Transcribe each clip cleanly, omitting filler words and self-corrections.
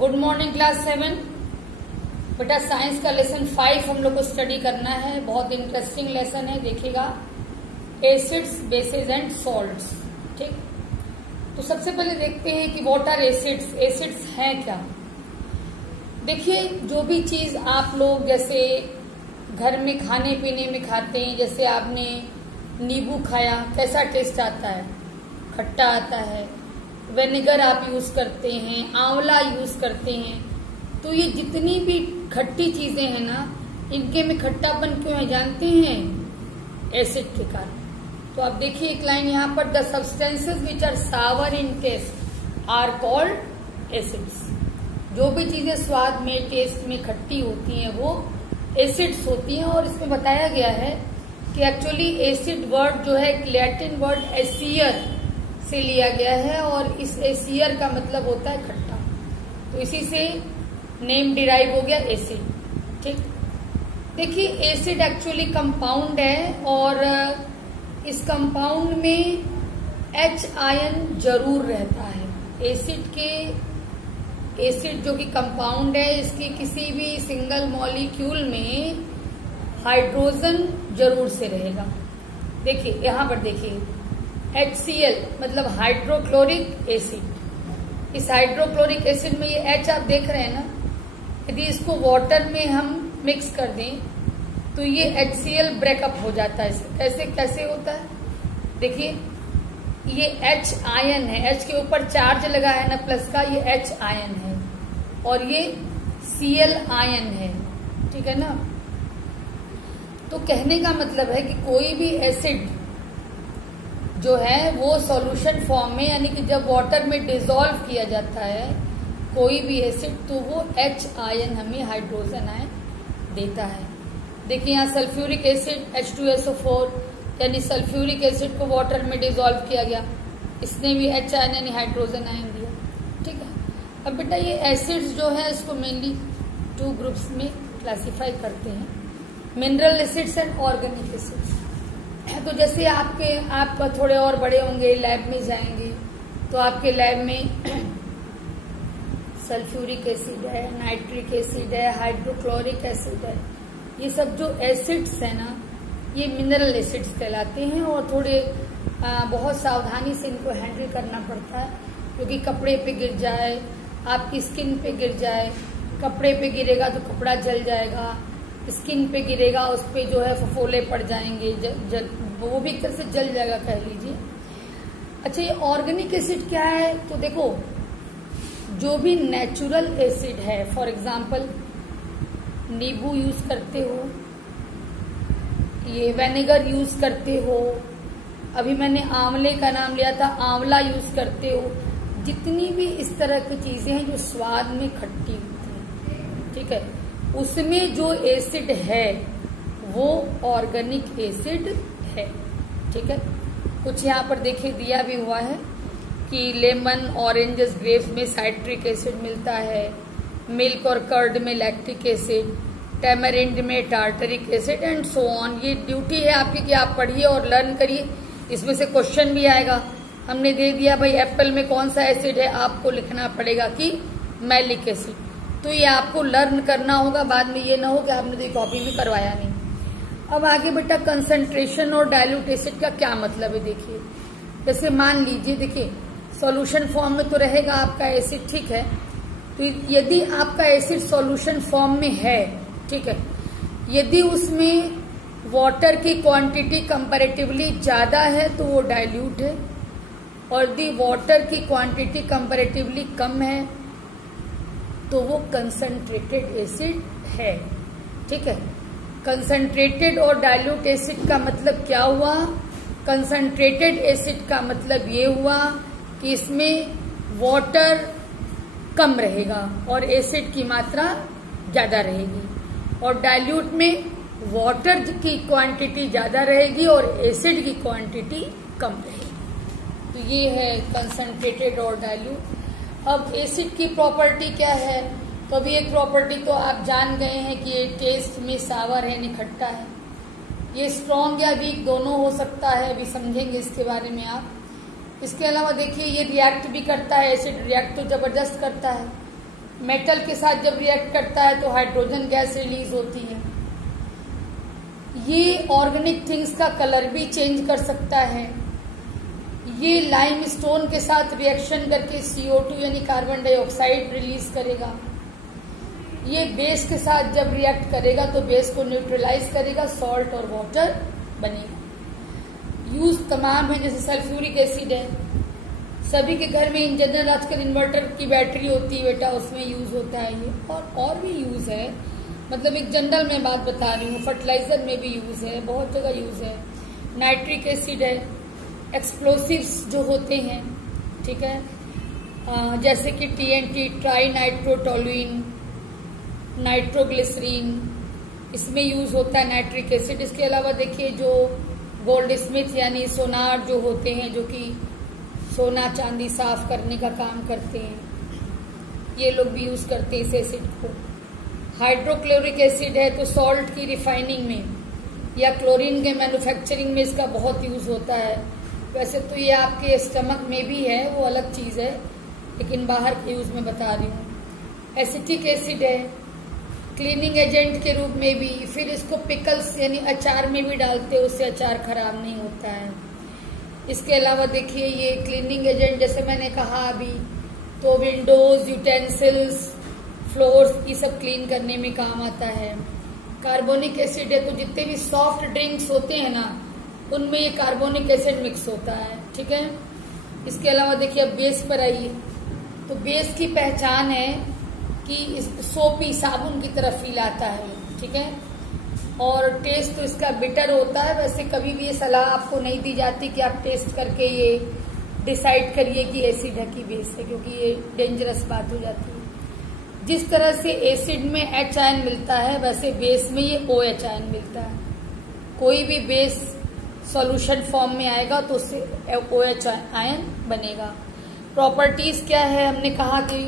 Good morning class 7। बेटा science का lesson 5 हम लोग को स्टडी करना है। बहुत इंटरेस्टिंग लेसन है, देखिएगा। Acids, bases and salts. ठीक, तो सबसे पहले देखते हैं कि व्हाट आर एसिड्स। एसिड्स हैं क्या? देखिए, जो भी चीज आप लोग जैसे घर में खाने पीने में खाते हैं, जैसे आपने नींबू खाया, कैसा टेस्ट आता है? खट्टा आता है। विनेगर आप यूज करते हैं, आंवला यूज करते हैं, तो ये जितनी भी खट्टी चीजें हैं ना, इनके में खट्टापन क्यों है जानते हैं? एसिड के कारण। तो आप देखिए एक लाइन यहाँ पर, the substances which are sour in taste are called acids. जो भी चीजें स्वाद में, टेस्ट में खट्टी होती हैं वो एसिड्स होती हैं। और इसमें बताया गया है कि एक्चुअली एसिड वर्ड जो है लैटिन वर्ड एसियर से लिया गया है, और इस एसियर का मतलब होता है खट्टा। तो इसी से नेम डिराइव हो गया एसिड। ठीक, देखिए एसिड एक्चुअली कंपाउंड है, और इस कंपाउंड में H आयन जरूर रहता है। एसिड जो कि कंपाउंड है, इसके किसी भी सिंगल मॉलिक्यूल में हाइड्रोजन जरूर से रहेगा। देखिए यहां पर देखिए HCl मतलब हाइड्रोक्लोरिक एसिड। इस हाइड्रोक्लोरिक एसिड में ये H आप देख रहे हैं ना, यदि इसको वाटर में हम मिक्स कर दें तो ये HCl ब्रेकअप हो जाता है। कैसे कैसे होता है? देखिए ये H आयन है, H के ऊपर चार्ज लगा है ना प्लस का, ये H आयन है, और ये Cl आयन है। ठीक है ना? तो कहने का मतलब है कि कोई भी एसिड जो है वो सॉल्यूशन फॉर्म में, यानी कि जब वाटर में डिसॉल्व किया जाता है कोई भी एसिड, तो वो H आयन हमें हाइड्रोजन आयन देता है। देखिए यहाँ सल्फ्यूरिक एसिड H2SO4, यानी सल्फ्यूरिक एसिड को वाटर में डिसॉल्व किया गया, इसने भी H आयन यानी हाइड्रोजन आयन दिया। ठीक है। अब बेटा ये एसिड्स जो है इसको मेनली 2 ग्रुप्स में क्लासिफाई करते हैं, mineral acids and organic acids. तो जैसे आप थोड़े और बड़े होंगे, लैब में जाएंगे, तो आपके लैब में सल्फ्यूरिक एसिड है, नाइट्रिक एसिड है, हाइड्रोक्लोरिक एसिड है। ये सब जो एसिड्स है ना, ये मिनरल एसिड्स कहलाते हैं, और थोड़े बहुत सावधानी से इनको हैंडल करना पड़ता है, क्योंकि कपड़े पे गिर जाए, आपकी स्किन पे गिर जाए, कपड़े पे गिरेगा तो कपड़ा जल जाएगा, स्किन पे गिरेगा उस पे जो है फफोले पड़ जाएंगे, वो भी एक तरह से जल जाएगा कह लीजिए। अच्छा, ये ऑर्गेनिक एसिड क्या है? तो देखो, जो भी नेचुरल एसिड है, फॉर एग्जांपल नींबू यूज करते हो, ये विनेगर यूज करते हो, अभी मैंने आंवले का नाम लिया था, आंवला यूज करते हो, जितनी भी इस तरह की चीजें हैं जो स्वाद में खट्टी होती है, ठीक है, उसमें जो एसिड है वो ऑर्गेनिक एसिड है। ठीक है। कुछ यहाँ पर देखिए दिया भी हुआ है कि लेमन, ऑरेंजेस, ग्रेप्स में साइट्रिक एसिड मिलता है, मिल्क और कर्ड में लैक्टिक एसिड, टैमरिंड में tartaric acid and so on. ये ड्यूटी है आपकी कि आप पढ़िए और लर्न करिए। इसमें से क्वेश्चन भी आएगा। हमने दे दिया भाई एप्पल में कौन सा एसिड है, आपको लिखना पड़ेगा कि मैलिक एसिड। तो ये आपको लर्न करना होगा, बाद में ये ना हो कि आपने तो कॉपी भी करवाया नहीं। अब आगे बेटा कंसंट्रेशन और डाइल्यूट एसिड का क्या मतलब है? देखिए, जैसे मान लीजिए, देखिए सॉल्यूशन फॉर्म में तो रहेगा आपका एसिड, ठीक है। तो यदि आपका एसिड सॉल्यूशन फॉर्म में है, ठीक है, यदि उसमें वाटर की क्वांटिटी कंपैरेटिवली ज्यादा है तो वो डाइल्यूट है, और यदि वाटर की क्वांटिटी कंपैरेटिवली कम है तो वो कंसंट्रेटेड एसिड है। ठीक है। कंसंट्रेटेड और डाइल्यूट एसिड का मतलब क्या हुआ? कंसंट्रेटेड एसिड का मतलब ये हुआ कि इसमें वाटर कम रहेगा और एसिड की मात्रा ज्यादा रहेगी, और डाइल्यूट में वाटर की क्वांटिटी ज्यादा रहेगी और एसिड की क्वांटिटी कम रहेगी। तो ये है कंसंट्रेटेड और डाइल्यूट। अब एसिड की प्रॉपर्टी क्या है? तो अभी एक प्रॉपर्टी तो आप जान गए हैं कि ये टेस्ट में सावर है, यानी खट्टा है। ये स्ट्रॉन्ग या वीक दोनों हो सकता है, अभी समझेंगे इसके बारे में आप। इसके अलावा देखिए ये रिएक्ट भी करता है, एसिड रिएक्ट तो जबरदस्त करता है। मेटल के साथ जब रिएक्ट करता है तो हाइड्रोजन गैस रिलीज होती है। ये ऑर्गेनिक थिंग्स का कलर भी चेंज कर सकता है। ये लाइमस्टोन के साथ रिएक्शन करके CO2 यानी कार्बन डाइऑक्साइड रिलीज करेगा। ये बेस के साथ जब रिएक्ट करेगा तो बेस को न्यूट्रलाइज करेगा, सॉल्ट और वाटर बनेगा। यूज तमाम है, जैसे सल्फ्यूरिक एसिड है, सभी के घर में इन जनरल आजकल इन्वर्टर की बैटरी होती है बेटा, उसमें यूज होता है ये। और भी यूज है, मतलब एक जनरल में बात बता रही हूँ। फर्टिलाइजर में भी यूज है, बहुत जगह यूज है। नाइट्रिक एसिड है, एक्सप्लोसिव्स जो होते हैं, ठीक है, जैसे कि TNT, ट्राई नाइट्रोटोलुइन, नाइट्रोग्लिसरीन, इसमें यूज होता है नाइट्रिक एसिड। इसके अलावा देखिए जो गोल्ड स्मिथ यानी सोनार जो होते हैं, जो कि सोना चांदी साफ करने का काम करते हैं, ये लोग भी यूज करते हैं इस एसिड को। हाइड्रोक्लोरिक एसिड है तो सॉल्ट की रिफाइनिंग में या क्लोरीन के मैन्युफैक्चरिंग में इसका बहुत यूज होता है। वैसे तो ये आपके स्टमक में भी है, वो अलग चीज है, लेकिन बाहर के यूज में बता रही हूँ। एसिटिक एसिड है क्लीनिंग एजेंट के रूप में भी। फिर इसको पिकल्स यानी अचार में भी डालते हैं, उससे अचार खराब नहीं होता है। इसके अलावा देखिए ये क्लीनिंग एजेंट जैसे मैंने कहा अभी, तो विंडोज, यूटेंसिल्स, फ्लोर्स, ये सब क्लीन करने में काम आता है। कार्बोनिक एसिड है तो जितने भी सॉफ्ट ड्रिंक्स होते हैं ना, उनमें ये कार्बोनिक एसिड मिक्स होता है, ठीक है। इसके अलावा देखिए अब बेस पर आइए, तो बेस की पहचान है कि इस सोपी साबुन की तरफ फील आता है, ठीक है। और टेस्ट तो इसका बिटर होता है। वैसे कभी भी ये सलाह आपको नहीं दी जाती कि आप टेस्ट करके ये डिसाइड करिए कि एसिड है कि बेस है, क्योंकि ये डेंजरस बात हो जाती है। जिस तरह से एसिड में H आयन मिलता है, वैसे बेस में ये OH आयन मिलता है। कोई भी बेस सॉल्यूशन फॉर्म में आएगा तो उससे OH आयन बनेगा। प्रॉपर्टीज क्या है, हमने कहा कि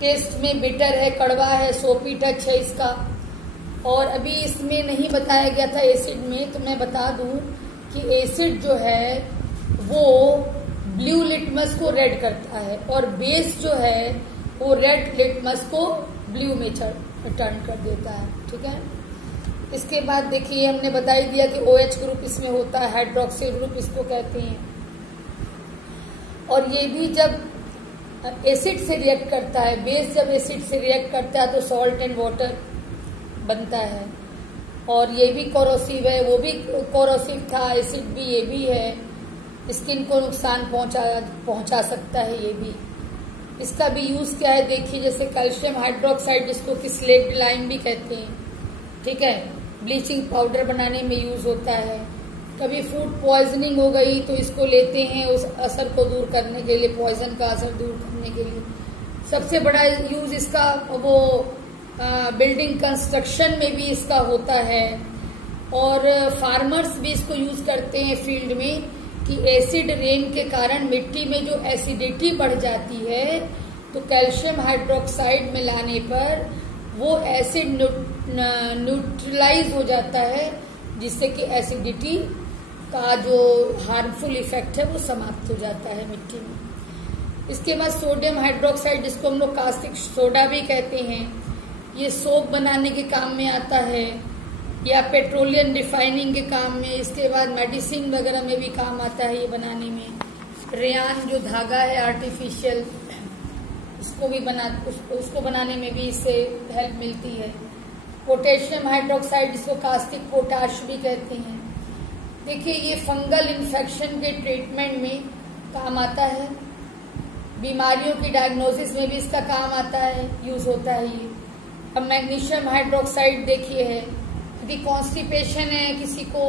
टेस्ट में बिटर है, कड़वा है, सोपी टच है इसका। और अभी इसमें नहीं बताया गया था एसिड में, तो मैं बता दूं कि एसिड जो है वो ब्लू लिटमस को रेड करता है, और बेस जो है वो रेड लिटमस को ब्लू में टर्न कर देता है, ठीक है। इसके बाद देखिए हमने बता ही दिया कि OH ग्रुप इसमें होता है, हाइड्रोक्सिल ग्रुप इसको कहते हैं। और ये भी जब एसिड से रिएक्ट करता है, बेस जब एसिड से रिएक्ट करता है तो सॉल्ट एंड वाटर बनता है। और ये भी कोरोसिव है, वो भी कोरोसिव था, एसिड भी, ये भी है, स्किन को नुकसान पहुंचा सकता है ये भी। इसका भी यूज क्या है देखिए, जैसे कैल्शियम हाइड्रोक्साइड जिसको कि स्लेक्ट लाइम भी कहते हैं, ठीक है, ब्लीचिंग पाउडर बनाने में यूज होता है। कभी फूड पॉइजनिंग हो गई तो इसको लेते हैं उस असर को दूर करने के लिए, पॉइजन का असर दूर करने के लिए। सबसे बड़ा यूज इसका वो बिल्डिंग कंस्ट्रक्शन में भी इसका होता है। और फार्मर्स भी इसको यूज करते हैं फील्ड में कि एसिड रेन के कारण मिट्टी में जो एसिडिटी बढ़ जाती है, तो कैल्शियम हाइड्रोक्साइड मिलाने पर वो एसिड न्यूट्रलाइज हो जाता है, जिससे कि एसिडिटी का जो हार्मफुल इफेक्ट है वो समाप्त हो जाता है मिट्टी में। इसके बाद सोडियम हाइड्रोक्साइड जिसको हम लोग कास्टिक सोडा भी कहते हैं, ये सोप बनाने के काम में आता है या पेट्रोलियम रिफाइनिंग के काम में। इसके बाद मेडिसिन वगैरह में भी काम आता है ये बनाने में। रेयान जो धागा है आर्टिफिशियल, उसको बनाने में भी इससे हेल्प मिलती है। पोटेशियम हाइड्रोक्साइड जिसको कास्टिक पोटाश भी कहते हैं। देखिए ये फंगल इन्फेक्शन के ट्रीटमेंट में काम आता है, बीमारियों की डायग्नोसिस में भी इसका काम आता है, यूज होता है ये। अब मैग्नीशियम हाइड्रोक्साइड देखिए है, यदि कॉन्स्टिपेशन है किसी को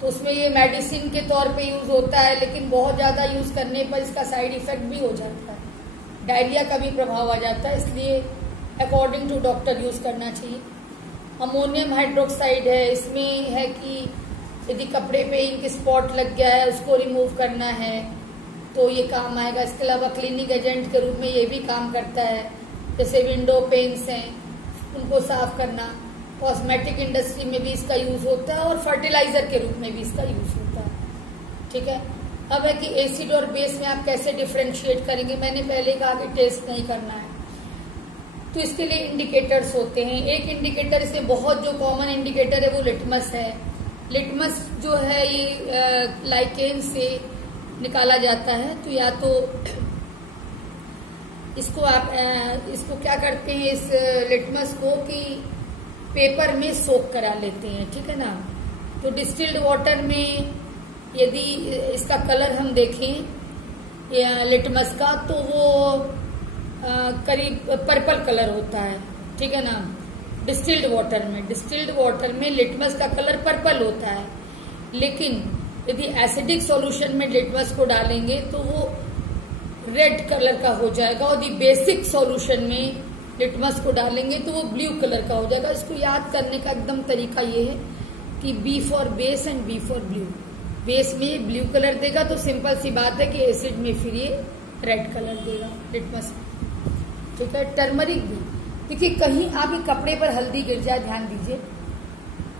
तो उसमें ये मेडिसिन के तौर पे यूज होता है, लेकिन बहुत ज्यादा यूज करने पर इसका साइड इफेक्ट भी हो जाता है, डायरिया का भी प्रभाव आ जाता है, इसलिए अकॉर्डिंग टू डॉक्टर यूज करना चाहिए। अमोनियम हाइड्रोक्साइड है, इसमें है कि यदि कपड़े पे इंक स्पॉट लग गया है उसको रिमूव करना है तो ये काम आएगा। इसके अलावा क्लीनिंग एजेंट के रूप में ये भी काम करता है, जैसे विंडो पेन्स हैं उनको साफ करना। कॉस्मेटिक इंडस्ट्री में भी इसका यूज होता है और फर्टिलाइजर के रूप में भी इसका यूज होता है, ठीक है। अब है कि एसिड और बेस में आप कैसे डिफ्रेंशिएट करेंगे। मैंने पहले कहा कि टेस्ट नहीं करना है। तो इसके लिए इंडिकेटर्स होते हैं। एक इंडिकेटर इसमें बहुत जो कॉमन इंडिकेटर है वो लिटमस है। लिटमस जो है ये लाइकेन से निकाला जाता है। तो या तो इसको आप इसको क्या करते हैं, इस लिटमस को कि पेपर में सोक करा लेते हैं, ठीक है ना। तो डिस्टिल्ड वाटर में यदि इसका कलर हम देखें लिटमस का तो वो करीब पर्पल कलर होता है, ठीक है ना। डिस्टिल्ड वाटर में लिटमस का कलर पर्पल होता है। लेकिन यदि एसिडिक सॉल्यूशन में लिटमस को डालेंगे तो वो रेड कलर का हो जाएगा, और यदि बेसिक सॉल्यूशन में लिटमस को डालेंगे तो वो ब्लू कलर का हो जाएगा। इसको याद करने का एकदम तरीका ये है कि B for base and B for blue. Base में ब्लू कलर देगा तो सिंपल सी बात है कि एसिड में फिर ये रेड कलर देगा लिटमस, ठीक है। टर्मरिक भी देखिए, कहीं आपके कपड़े पर हल्दी गिर जाए, ध्यान दीजिए,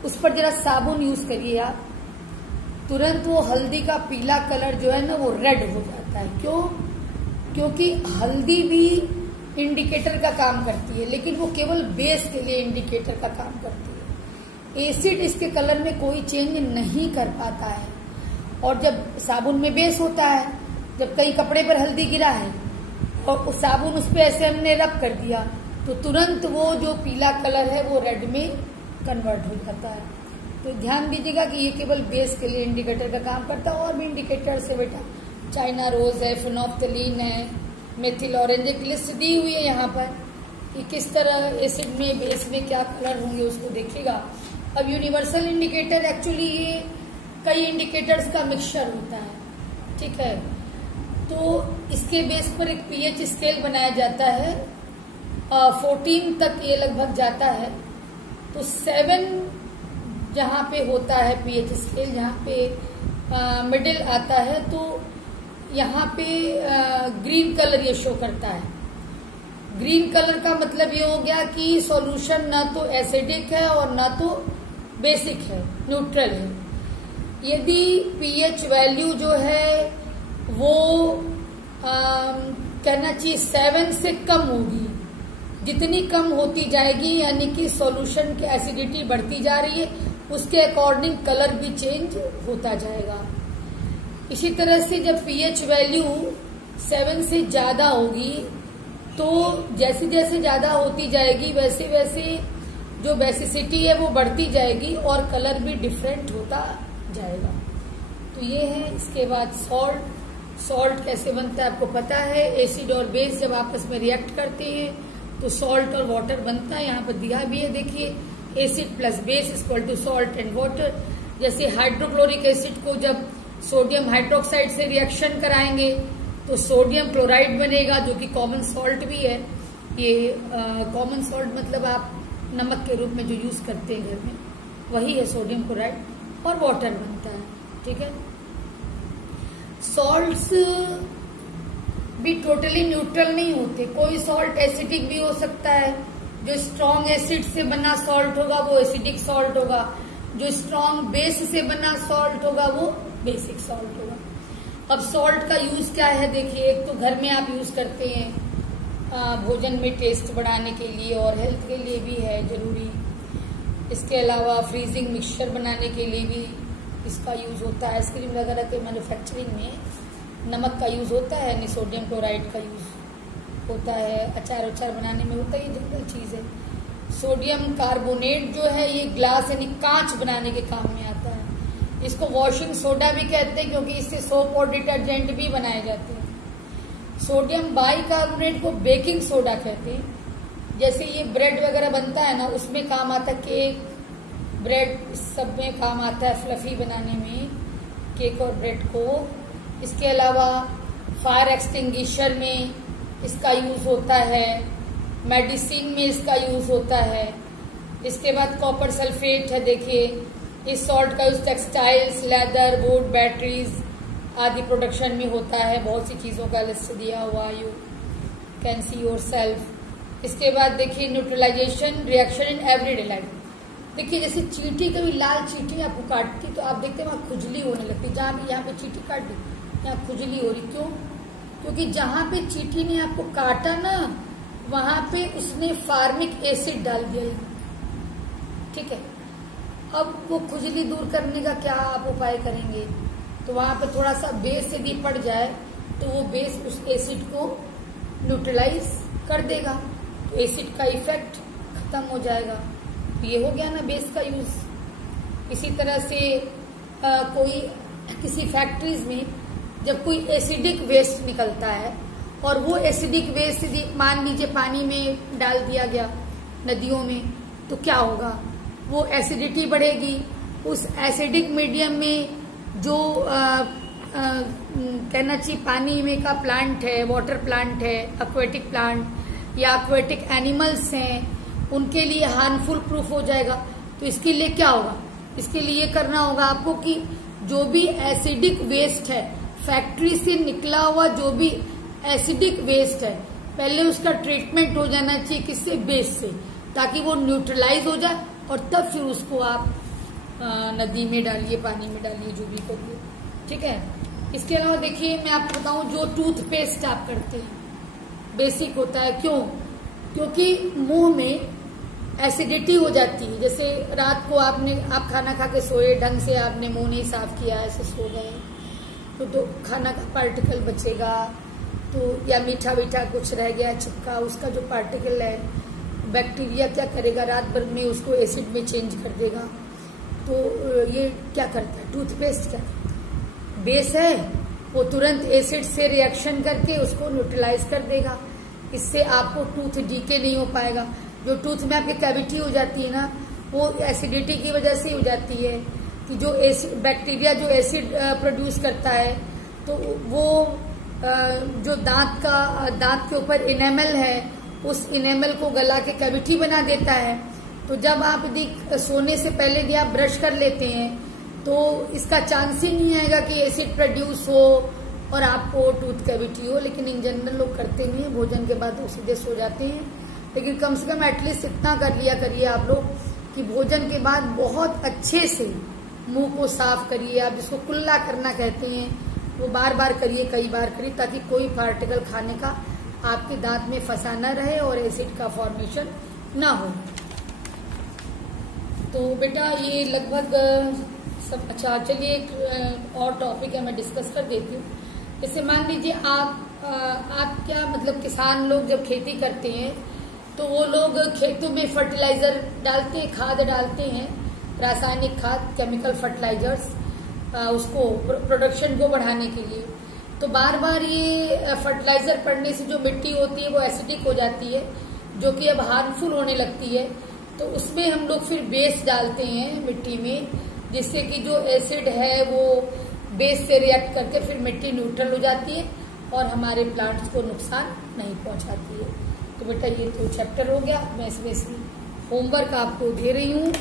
उस पर जरा साबुन यूज करिए आप, तुरंत वो हल्दी का पीला कलर जो है ना वो रेड हो जाता है। क्यों? क्योंकि हल्दी भी इंडिकेटर का काम करती है, लेकिन वो केवल बेस के लिए इंडिकेटर का काम करती है। एसिड इसके कलर में कोई चेंज नहीं कर पाता है। और जब साबुन में बेस होता है, जब कहीं कपड़े पर हल्दी गिरा है और साबुन उस पर ऐसे हमने रब कर दिया तो तुरंत वो जो पीला कलर है वो रेड में कन्वर्ट हो जाता है। तो ध्यान दीजिएगा कि ये केवल बेस के लिए इंडिकेटर का काम करता है। और भी इंडिकेटर्स है बेटा, चाइना रोज है, फिनोफ्थलीन है, मेथिल ऑरेंज, एक लिस्ट दी हुई है यहाँ पर कि किस तरह एसिड में बेस में क्या कलर होंगे, उसको देखिएगा। अब यूनिवर्सल इंडिकेटर एक्चुअली ये कई इंडिकेटर्स का मिक्सचर होता है, ठीक है। तो इसके बेस पर एक पीएच स्केल बनाया जाता है, 14 तक ये लगभग जाता है। तो 7 जहाँ पे होता है पीएच स्केल, जहाँ पे मिडिल आता है, तो यहाँ पे ग्रीन कलर ये शो करता है। ग्रीन कलर का मतलब ये हो गया कि सॉल्यूशन ना तो एसिडिक है और ना तो बेसिक है, न्यूट्रल है। यदि पीएच वैल्यू जो है वो कहना चाहिए 7 से कम होगी, जितनी कम होती जाएगी यानी कि सॉल्यूशन की एसिडिटी बढ़ती जा रही है, उसके अकॉर्डिंग कलर भी चेंज होता जाएगा। इसी तरह से जब पीएच वैल्यू 7 से ज्यादा होगी तो जैसे जैसे ज्यादा होती जाएगी वैसे वैसे जो बेसिसिटी है वो बढ़ती जाएगी और कलर भी डिफरेंट होता जाएगा। तो ये है। इसके बाद सॉल्ट कैसे बनता है आपको पता है। एसिड और बेस जब आपस में रिएक्ट करते हैं तो सॉल्ट और वाटर बनता है। यहाँ पर दिया भी है, देखिए, acid plus base equal to salt and water. जैसे हाइड्रोक्लोरिक एसिड को जब सोडियम हाइड्रोक्साइड से रिएक्शन कराएंगे तो सोडियम क्लोराइड बनेगा, जो कि कॉमन सॉल्ट भी है। ये कॉमन सॉल्ट मतलब आप नमक के रूप में जो यूज करते हैं घर में, वही है सोडियम क्लोराइड, और वाटर बनता है, ठीक है। सॉल्ट्स भी टोटली न्यूट्रल नहीं होते। कोई सॉल्ट एसिडिक भी हो सकता है। जो स्ट्रॉन्ग एसिड से बना सॉल्ट होगा वो एसिडिक सॉल्ट होगा, जो स्ट्रॉन्ग बेस से बना सॉल्ट होगा वो बेसिक सॉल्ट होगा। अब सॉल्ट का यूज क्या है देखिए, एक तो घर में आप यूज करते हैं भोजन में टेस्ट बढ़ाने के लिए और हेल्थ के लिए भी है जरूरी। इसके अलावा फ्रीजिंग मिक्सचर बनाने के लिए भी इसका यूज होता है। आइसक्रीम वगैरह के मैन्युफैक्चरिंग में नमक का यूज होता है, नहीं सोडियम क्लोराइड का यूज होता है। अचार बनाने में होता है, ये जनरल चीज है। सोडियम कार्बोनेट जो है ये ग्लास यानी कांच बनाने के काम में आता है। इसको वॉशिंग सोडा भी कहते हैं क्योंकि इससे सोप और डिटर्जेंट भी बनाए जाते हैं। सोडियम बाइकार्बोनेट को बेकिंग सोडा कहते हैं। जैसे ये ब्रेड वगैरह बनता है ना, उसमें काम आता है, केक ब्रेड सब में काम आता है, फ्लफी बनाने में केक और ब्रेड को। इसके अलावा फायर एक्सटिंग्विशर में इसका यूज होता है, मेडिसिन में इसका यूज होता है। इसके बाद कॉपर सल्फेट है, देखिए इस सॉल्ट का use textiles, leather, would, batteries आदि प्रोडक्शन में होता है। बहुत सी चीजों का लिस्ट दिया हुआ, यू कैन सी योरसेल्फ। इसके बाद देखिए neutralisation reaction in everyday life. देखिए जैसे चींटी, कभी लाल चींटी आपको काटती तो आप देखते हैं वहां खुजली होने लगती। जहां भी यहाँ पे चींटी काट दी यहाँ खुजली हो रही, क्यों? क्योंकि जहां पे चींटी ने आपको काटा ना वहां पे उसने फार्मिक एसिड डाल दिया, ठीक है। अब वो खुजली दूर करने का क्या आप उपाय करेंगे, तो वहां पे थोड़ा सा बेस यदि पड़ जाए तो वो बेस उस एसिड को न्यूट्रलाइज कर देगा, तो एसिड का इफेक्ट खत्म हो जाएगा। ये हो गया ना बेस का यूज। इसी तरह से कोई किसी फैक्ट्रीज में जब कोई एसिडिक वेस्ट निकलता है और वो एसिडिक वेस्ट यदि मान लीजिए पानी में डाल दिया गया, नदियों में, तो क्या होगा, वो एसिडिटी बढ़ेगी। उस एसिडिक मीडियम में जो कहना चाहिए पानी में का प्लांट है, वाटर प्लांट है, एक्वेटिक प्लांट या एक्वेटिक एनिमल्स हैं, उनके लिए हार्मफुल प्रूफ हो जाएगा। तो इसके लिए क्या होगा, इसके लिए ये करना होगा आपको कि जो भी एसिडिक वेस्ट है, फैक्ट्री से निकला हुआ जो भी एसिडिक वेस्ट है, पहले उसका ट्रीटमेंट हो जाना चाहिए किससे, बेस से, ताकि वो न्यूट्रलाइज हो जाए और तब फिर उसको आप नदी में डालिए, पानी में डालिए, जो भी करिए, ठीक है। इसके अलावा देखिए मैं आपको बताऊं, जो टूथपेस्ट आप करते हैं बेसिक होता है, क्यों, क्योंकि मुंह में एसिडिटी हो जाती है। जैसे रात को आप खाना खा के सोए, ढंग से आपने मुंह नहीं साफ किया, ऐसे सो गए, तो खाना का पार्टिकल बचेगा, तो या मीठा मीठा कुछ रह गया चिपका, उसका जो पार्टिकल है, बैक्टीरिया क्या करेगा, रात भर में उसको एसिड में चेंज कर देगा। तो ये क्या करता है, टूथपेस्ट क्या करता है, बेस है, वो तुरंत एसिड से रिएक्शन करके उसको न्यूट्रलाइज कर देगा। इससे आपको टूथ डीके नहीं हो पाएगा। जो टूथ में आपकी कैविटी हो जाती है ना, वो एसिडिटी की वजह से हो जाती है कि जो बैक्टीरिया जो एसिड प्रोड्यूस करता है, तो वो जो दांत के ऊपर इनेमल है, उस इनेमल को गला के कैविटी बना देता है। तो जब आप यदि सोने से पहले यदि आप ब्रश कर लेते हैं तो इसका चांस ही नहीं आएगा कि एसिड प्रोड्यूस हो और आपको टूथ कैविटी हो। लेकिन इन जनरल लोग करते नहीं है, भोजन के बाद वो सीधे सो जाते हैं। लेकिन कम से कम एटलीस्ट इतना कर लिया करिए आप लोग कि भोजन के बाद बहुत अच्छे से मुंह को साफ करिए। आप जिसको कुल्ला करना कहते हैं, वो बार बार करिए, कई बार करिए, ताकि कोई पार्टिकल खाने का आपके दांत में फंसा न रहे और एसिड का फॉर्मेशन ना हो। तो बेटा ये लगभग सब। अच्छा चलिए, एक और टॉपिक है, मैं डिस्कस कर देती हूँ। जैसे मान लीजिए आप क्या मतलब किसान लोग जब खेती करते हैं तो वो लोग खेतों में फर्टिलाइजर डालते हैं, खाद डालते हैं, रासायनिक खाद, केमिकल फर्टिलाइजर्स, उसको प्रोडक्शन को बढ़ाने के लिए। तो बार बार ये फर्टिलाइजर पड़ने से जो मिट्टी होती है वो एसिडिक हो जाती है, जो कि अब हार्मफुल होने लगती है। तो उसमें हम लोग फिर बेस डालते हैं मिट्टी में, जिससे कि जो एसिड है वो बेस से रिएक्ट करके फिर मिट्टी न्यूट्रल हो जाती है और हमारे प्लांट्स को नुकसान नहीं पहुंचाती है। तो बेटा ये तो चैप्टर हो गया। मैं इसमें होमवर्क आपको दे रही हूँ,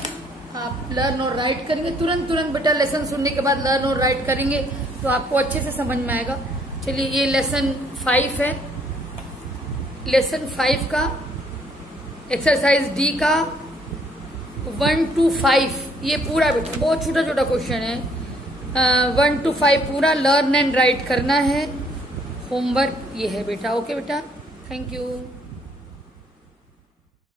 आप लर्न और राइट करेंगे तुरंत बेटा। लेसन सुनने के बाद लर्न और राइट करेंगे तो आपको अच्छे से समझ में आएगा। चलिए ये लेसन 5 है, लेसन 5 का एक्सरसाइज डी का 1 to 5 ये पूरा बेटा बहुत छोटा छोटा क्वेश्चन है। 1 to 5 पूरा लर्न एंड राइट करना है। होमवर्क ये है बेटा। ओके बेटा, थैंक यू।